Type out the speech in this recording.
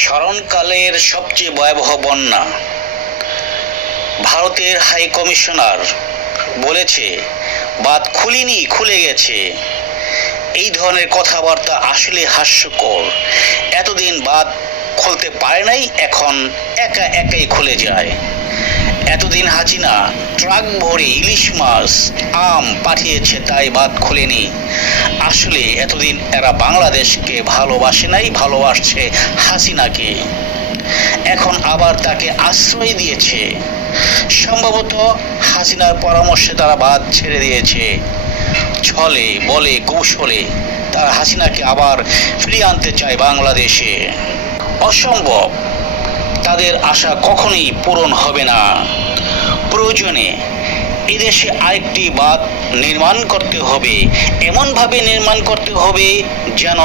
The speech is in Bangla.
স্মরণকালের সবচেয়ে ভয়াবহ বন্যা। ভারতের হাই কমিশনার বলেছে বাঁধ খুলেনি, খুলে গেছে। এই ধরনের কথাবার্তা আসলে হাস্যকর। এতদিন বাঁধ খুলতে পারে নাই, এখন একা একাই খুলে যায়। এতদিন হাসিনা ট্রাক ভরে ইলিশ মাছ, আম পাঠিয়েছে, তাই বাঁধ খুলেনি। আসলে এতদিন এরা বাংলাদেশকে ভালোবাসে নাই, ভালোবাসছে হাসিনাকে। এখন আবার তাকে আশ্রয় দিয়েছে। সম্ভবত হাসিনার পরামর্শে তারা বাঁধ ছেড়ে দিয়েছে। ছলে বলে কৌশলে তারা হাসিনাকে আবার ফিরিয়ে আনতে চায় বাংলাদেশে। অসম্ভব, তাদের আশা কখনোই পূরণ হবে না। প্রয়োজনে এদেশে আরেকটি বাঁধ নির্মাণ করতে হবে, এমনভাবে নির্মাণ করতে হবে যেন